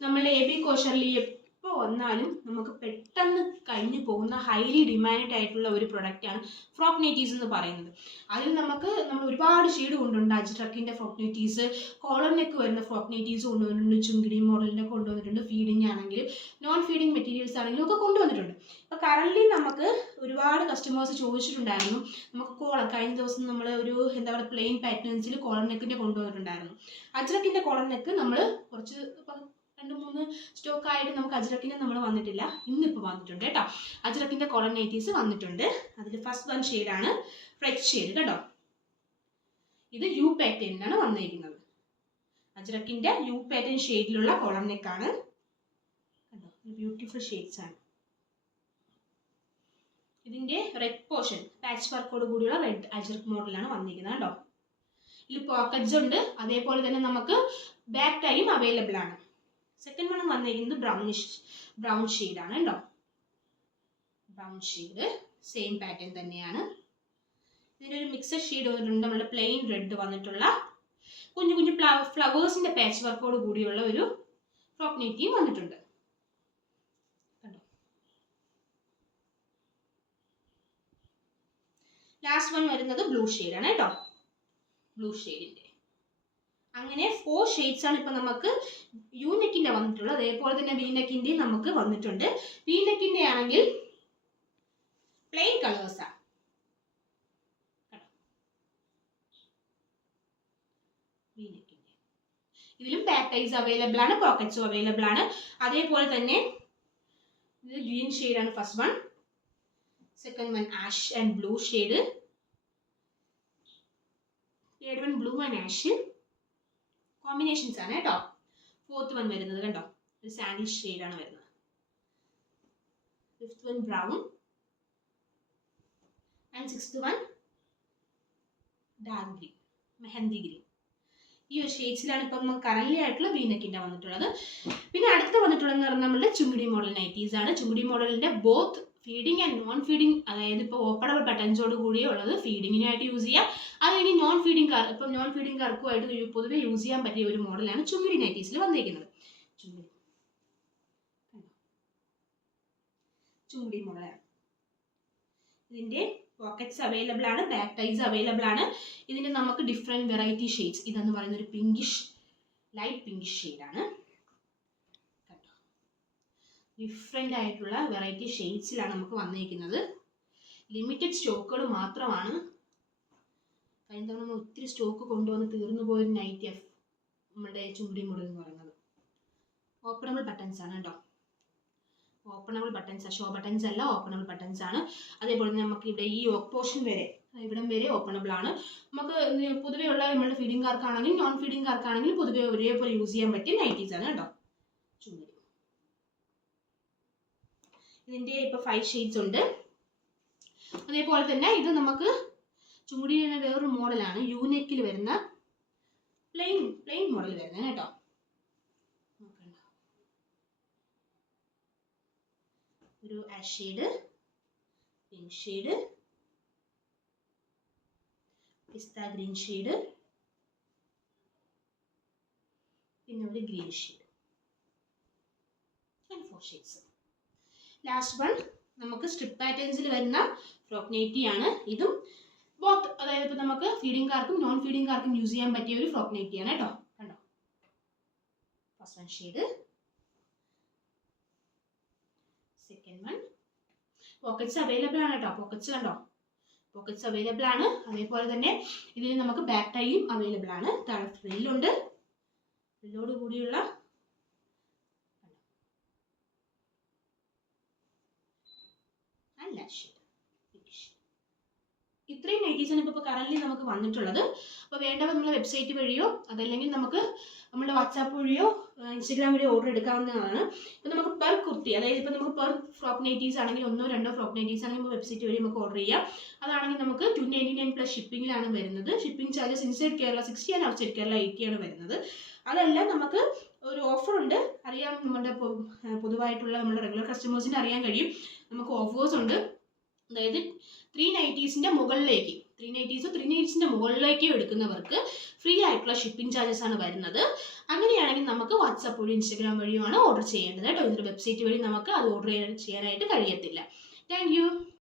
നമ്മളുടെ A B കോശറിൽ എപ്പോൾ വന്നാലും നമുക്ക് പെട്ടെന്ന് കഴിഞ്ഞു പോകുന്ന ഹൈലി ഡിമാൻഡ് ആയിട്ടുള്ള ഒരു പ്രൊഡക്റ്റാണ് ഫ്രോക്ക് നെറ്റീസ് എന്ന് പറയുന്നത്. അതിൽ നമുക്ക് നമ്മൾ ഒരുപാട് ഷെയ്ഡ് കൊണ്ടുണ്ട് അജിട്രക്കിന്റെ ഫ്രോക്ക് നെറ്റീസ് കോളർ നെക്ക് വരുന്ന ഫ്രോക്ക് നെറ്റീസ് കൊണ്ടുവന്നിട്ടുണ്ട് ചുങ്കിടി മോഡലിന്റെ കൊണ്ടുവന്നിട്ടുണ്ട് ഫീഡിങ് ആണെങ്കിലും നോൺ ഫീഡിങ് മെറ്റീരിയൽസ് ആണെങ്കിലും ഒക്കെ കൊണ്ടുവന്നിട്ടുണ്ട് അപ്പോൾ കറൻലി നമുക്ക് ഒരുപാട് കസ്റ്റമേഴ്സ് ചോദിച്ചിട്ടുണ്ടായിരുന്നു നമുക്ക് കോളർ കഴിഞ്ഞ ദിവസം നമ്മൾ ഒരു എന്താ പറയുക പ്ലെയിൻ പാറ്റേൺസിൽ കോളർ നെക്കിന്റെ കൊണ്ടുവന്നിട്ടുണ്ടായിരുന്നു അജ്രക്കിന്റെ കോളർ നെക്ക് നമ്മൾ കുറച്ച് ഇപ്പം രണ്ട് മൂന്ന് സ്റ്റോക്ക് ആയിട്ട് നമുക്ക് അജ്‌റക്കിനെ നമ്മൾ വന്നിട്ടില്ല. ഇന്നിപ്പോൾ വന്നിട്ടുണ്ട് കേട്ടോ. അജ്രക്കിന്റെ കൊളനൈറ്റീസ് വന്നിട്ടുണ്ട്. അതിൽ ഫസ്റ്റ് വൺ ഷെയ്ഡാണ് റെഡ് ഷെയ്ഡ് കേട്ടോ. ഇത് യു പാറ്റേണിലാണ് വന്നിരിക്കുന്നത് അജ്രക്കിന്റെ യു പാറ്റേൺ ഷെയ്ഡിലുള്ള കോളർ നെക്കാണ് കണ്ടോ? ബ്യൂട്ടിഫുൾ ഷെയ്ഡ്സ് ആണ്. ഇതിന്റെ റെഡ് പോർഷൻ പാച്ച് വർക്കോട് കൂടിയുള്ള റെഡ് അജർക്ക് മോഡലാണ് വന്നിരിക്കുന്നത് കേട്ടോ. ഇതിൽ പോക്കറ്റ്സ് ഉണ്ട്. അതേപോലെ തന്നെ നമുക്ക് ബാക്ക് ടൈം അവൈലബിൾ ആണ്. സെക്കൻഡ് വൺ വന്നിരിക്കുന്നത് ബ്രൗണിഷ് ബ്രൗൺ ആണ് കേട്ടോ. ബ്രൗൺ ഷെയ്ഡ് സെയിം പാറ്റേൺ തന്നെയാണ്. ഇതിനൊരു മിക്സഡ് ഷെയ്ഡ് വന്നിട്ടുണ്ട്. നമ്മുടെ പ്ലെയിൻ റെഡ് വന്നിട്ടുള്ള കുഞ്ഞു കുഞ്ഞു ഫ്ലവേഴ്സിന്റെ പാച്ച് വർക്കോട് കൂടിയുള്ള ഒരു ഫ്രോക്ക് നെറ്റിയും വന്നിട്ടുണ്ട്. ലാസ്റ്റ് വൺ വരുന്നത് ബ്ലൂ ആണ് കേട്ടോ. ബ്ലൂ ഷെയ്ഡിന്റെ അങ്ങനെ ഫോർ ഷെയ്ഡ്സ് ആണ് ഇപ്പൊ നമുക്ക് യു വന്നിട്ടുള്ളത്. അതേപോലെ തന്നെ വി നമുക്ക് വന്നിട്ടുണ്ട്. വി ആണെങ്കിൽ പ്ലെയിൻ കളേഴ്സാണ് ഇതിലും പാറ്റൈസ് അവൈലബിൾ ആണ് പോക്കറ്റ്സും അവൈലബിൾ ആണ്. അതേപോലെ തന്നെ ഇത് ഗ്രീൻ ആണ് first one second one ash and blue shade third one blue and ash combinations ആണ് കേട്ടോ. ഫോർത്ത് വൺ വരുന്നത് കണ്ടോ? ഒരു സാൻഡിൽ ആണ് വരുന്നത്. Fifth one brown and sixth one dark green mehendi green ഈ ഒരു ഷെയ്ഡ്സിലാണ് ഇപ്പം കറൻലി ആയിട്ടുള്ള വീനക്കിന്റെ വന്നിട്ടുള്ളത്. പിന്നെ അടുത്ത് വന്നിട്ടുള്ളതെന്ന് പറഞ്ഞാൽ നമ്മളുടെ ചുങ്കിടി മോഡൽ നൈറ്റീസ് ആണ്. ചുങ്കിടി മോഡലിന്റെ both feeding and non feeding അതായത് ഇപ്പോൾ ഓപ്പണബിൾ ബട്ടൺസോട് കൂടിയുള്ളത് ഫീഡിങ്ങിനായിട്ട് യൂസ് ചെയ്യാം. അത് ഇനി നോൺ ഫീഡിങ് കാർ ഇപ്പം നോൺ ഫീഡിങ് കാർക്കുമായിട്ട് പൊതുവേ യൂസ് ചെയ്യാൻ പറ്റിയ ഒരു മോഡലാണ് ചുമരി നൈറ്റീസിൽ വന്നിരിക്കുന്നത് ചുങ്കിടി ചുങ്കിടി മോഡലാണ് ഇതിന്റെ പോക്കറ്റ്സ് അവൈലബിൾ ആണ് ബാക്ക് ടൈസ് അവൈലബിൾ ആണ്. ഇതിന്റെ നമുക്ക് ഡിഫറെന്റ് വെറൈറ്റി ഷെയ്ഡ്സ് ഇതെന്ന് പറയുന്ന ഒരു പിങ്കിഷ് ലൈറ്റ് പിങ്കിഷ് ഷെയ്ഡാണ് ഡിഫറെന്റ് ആയിട്ടുള്ള വെറൈറ്റി ഷെയ്ഡ്സിലാണ് നമുക്ക് വന്നിരിക്കുന്നത്. ലിമിറ്റഡ് സ്റ്റോക്കുകൾ മാത്രമാണ്. കഴിഞ്ഞ തവണ നമ്മൾ ഒത്തിരി സ്റ്റോക്ക് കൊണ്ടുവന്ന് തീർന്നു പോയൊരു നൈറ്റ് എഫ് നമ്മുടെ മോഡൽ എന്ന് പറയുന്നത്. ഓപ്പണബിൾ ബട്ടൺസ് ആണ് കേട്ടോ. ഓപ്പണബിൾ ബട്ടൺസ് ഷോ ബട്ടൺസ് അല്ല ഓപ്പണബിൾ ബട്ടൺസ് ആണ്. അതേപോലെ തന്നെ നമുക്ക് ഇവിടെ ഈ യോക്ക് പോർഷൻ വരെ ഇവിടം വരെ ഓപ്പണബിൾ ആണ്. നമുക്ക് പൊതുവേ ഉള്ള ഫീഡിംഗ് കാർക്കാണെങ്കിലും നോൺ ഫീഡിംഗ് കാർക്കാണെങ്കിലും പൊതുവേ ഒരേപോലെ യൂസ് ചെയ്യാൻ പറ്റിയ നൈറ്റീസ് ആണ് കേട്ടോ. ചുണ്ടി. ഇതിന്റെ ഇപ്പോൾ ഫൈവ് ഷെയ്ഡ്സ് ഉണ്ട്. അതേപോലെ തന്നെ ഇത് നമുക്ക് ചുമടിയുടെ വേറൊരു മോഡലാണ് യൂനെക്കിൽ വരുന്ന പ്ലെയിൻ പ്ലെയിൻ മോഡൽ വരുന്നത് കേട്ടോ. ഒരു ash shade shade pink shade pista green shade പിന്നെ ഒരു green shade and four shades last one നമുക്ക് സ്ട്രിപ്പ് പാറ്റേൺസിൽ വരുന്ന ഫ്രോക്ക് ആണ്. ഇതും ബോത്ത് അതായത് ഇപ്പം നമുക്ക് ഫീഡിംഗ് കാർക്കും നോൺ ഫീഡിംഗ് കാർക്കും യൂസ് ചെയ്യാൻ പറ്റിയ ഒരു ഫ്രോക്ക് ആണ് കേട്ടോ. കണ്ടോ? First one shade second one pockets available ആണ് കേട്ടോ. പോക്കറ്റ്സ് കണ്ടോ? പോക്കറ്റ്സ് അവൈലബിൾ ആണ്. അതേപോലെ തന്നെ ഇതിന് നമുക്ക് ബാക്ക് ടൈയും അവൈലബിൾ ആണ്. താഴെ ഫ്രില്ലുണ്ട് ഫ്രില്ലോട് കൂടിയുള്ള ഷെയ്ഡ് ഇത്രയും നൈറ്റീസാണ് ഇപ്പോൾ കറന്റ് നമുക്ക് വന്നിട്ടുള്ളത്. അപ്പോൾ വേണ്ടവർ നമ്മളെ വെബ്സൈറ്റ് വഴിയോ അതല്ലെങ്കിൽ നമുക്ക് നമ്മുടെ വാട്സാപ്പ് വഴിയോ ഇൻസ്റ്റാഗ്രാം വഴിയോ ഓർഡർ എടുക്കാവുന്നതാണ്. ഇപ്പോൾ നമുക്ക് പെർ കുർത്തി അതായത് ഇപ്പോൾ നമുക്ക് പെർ ഫ്രോക്ക് നൈറ്റീസ് ആണെങ്കിൽ ഒന്നോ രണ്ടോ ഫ്രോക്ക് നൈറ്റീസ് ആണെങ്കിൽ വെബ്സൈറ്റ് വഴി നമുക്ക് ഓർഡർ ചെയ്യാം. അതാണെങ്കിൽ നമുക്ക് ടു നയന്റി നയൻ പ്ലസ് ഷിപ്പിംഗിലാണ് വരുന്നത്. Shipping charges inside Kerala sixty and outside Kerala eighty ആണ് വരുന്നത്. അതെല്ലാം നമുക്ക് ഒരു ഓഫർ ഉണ്ട്. അറിയാം നമ്മുടെ പൊതുവായിട്ടുള്ള നമ്മുടെ റെഗുലർ കസ്റ്റമേഴ്സിന് അറിയാൻ കഴിയും. നമുക്ക് ഓഫേഴ്സ് ഉണ്ട്. അതായത് ത്രീ നൈറ്റീസിന്റെ മുകളിലേക്ക് ത്രീ നൈറ്റീസോ ത്രീ നൈറ്റീസിന്റെ മുകളിലേക്കോ എടുക്കുന്നവർക്ക് ഫ്രീ ആയിട്ടുള്ള ഷിപ്പിംഗ് ചാർജസ് ആണ് വരുന്നത്. അങ്ങനെയാണെങ്കിൽ നമുക്ക് വാട്സാപ്പ് വഴി ഇൻസ്റ്റാഗ്രാം വഴിയുമാണ് ഓർഡർ ചെയ്യേണ്ടത് കേട്ടോ. ഇതിന്റെ വെബ്സൈറ്റ് വഴി നമുക്ക് അത് ഓർഡർ ചെയ്യാനായിട്ട് കഴിയത്തില്ല. താങ്ക്